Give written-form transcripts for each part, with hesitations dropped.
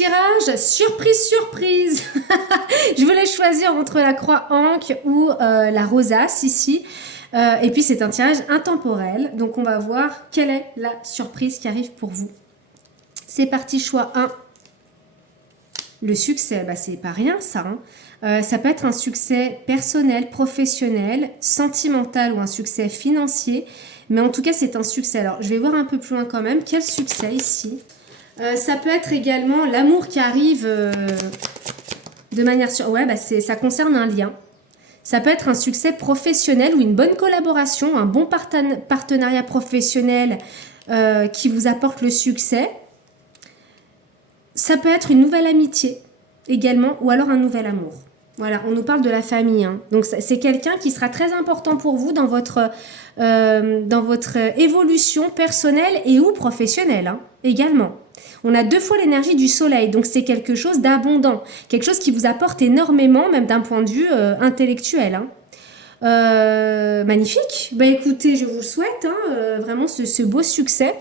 tirage surprise, surprise. Je voulais choisir entre la croix ancre ou la rosace ici. Et puis c'est un tirage intemporel. Donc on va voir quelle est la surprise qui arrive pour vous. C'est parti, choix 1. Le succès, bah, c'est pas rien ça. Ça peut être un succès personnel, professionnel, sentimental ou un succès financier. Mais en tout cas, c'est un succès. Alors, je vais voir un peu plus loin quand même. Quel succès ici? Ça peut être également l'amour qui arrive de manière... Ouais, bah ça concerne un lien. Ça peut être un succès professionnel ou une bonne collaboration, un bon partenariat professionnel qui vous apporte le succès. Ça peut être une nouvelle amitié également ou alors un nouvel amour. Voilà, on nous parle de la famille. Donc, c'est quelqu'un qui sera très important pour vous dans votre évolution personnelle et ou professionnelle également. On a 2 fois l'énergie du soleil, donc c'est quelque chose d'abondant. Quelque chose qui vous apporte énormément, même d'un point de vue intellectuel. Magnifique. Bah, écoutez, je vous le souhaite, vraiment ce beau succès.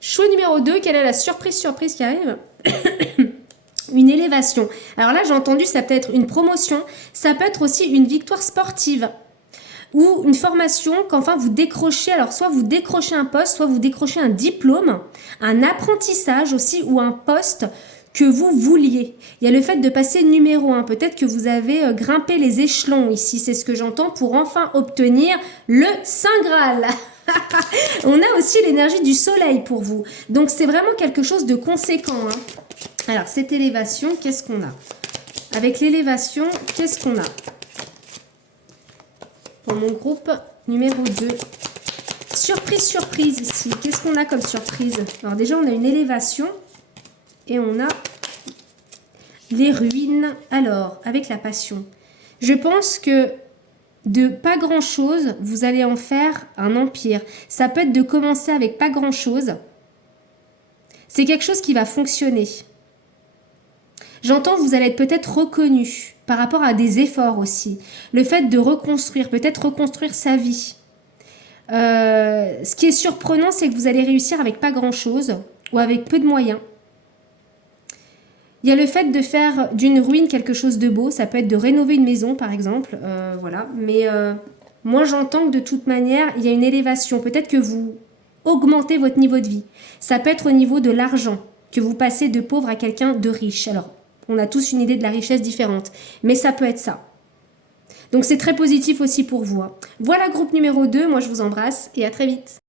Choix numéro 2, quelle est la surprise qui arrive? Une élévation. Alors là, j'ai entendu, ça peut être une promotion, ça peut être aussi une victoire sportive ou une formation qu'enfin vous décrochez. Alors, soit vous décrochez un poste, soit vous décrochez un diplôme, un apprentissage aussi ou un poste que vous vouliez. Il y a le fait de passer numéro 1. Peut-être que vous avez grimpé les échelons ici, c'est ce que j'entends, pour enfin obtenir le Saint Graal. On a aussi l'énergie du soleil pour vous. Donc, c'est vraiment quelque chose de conséquent. Alors, cette élévation, qu'est-ce qu'on a? Avec l'élévation, qu'est-ce qu'on a? Pour mon groupe numéro 2. Surprise, surprise ici. Qu'est-ce qu'on a comme surprise? Alors déjà, on a une élévation et on a les ruines. Alors, avec la passion. Je pense que de pas grand-chose, vous allez en faire un empire. Ça peut être de commencer avec pas grand-chose. C'est quelque chose qui va fonctionner. J'entends que vous allez être peut-être reconnu par rapport à des efforts aussi. Le fait de reconstruire, peut-être reconstruire sa vie. Ce qui est surprenant, c'est que vous allez réussir avec pas grand-chose ou avec peu de moyens. Il y a le fait de faire d'une ruine quelque chose de beau. Ça peut être de rénover une maison, par exemple. Voilà. Mais moi, j'entends que de toute manière, il y a une élévation. Peut-être que vous augmentez votre niveau de vie. Ça peut être au niveau de l'argent, que vous passez de pauvre à quelqu'un de riche. Alors, on a tous une idée de la richesse différente. Mais ça peut être ça. Donc, c'est très positif aussi pour vous. Voilà, groupe numéro 2. Moi, je vous embrasse et à très vite.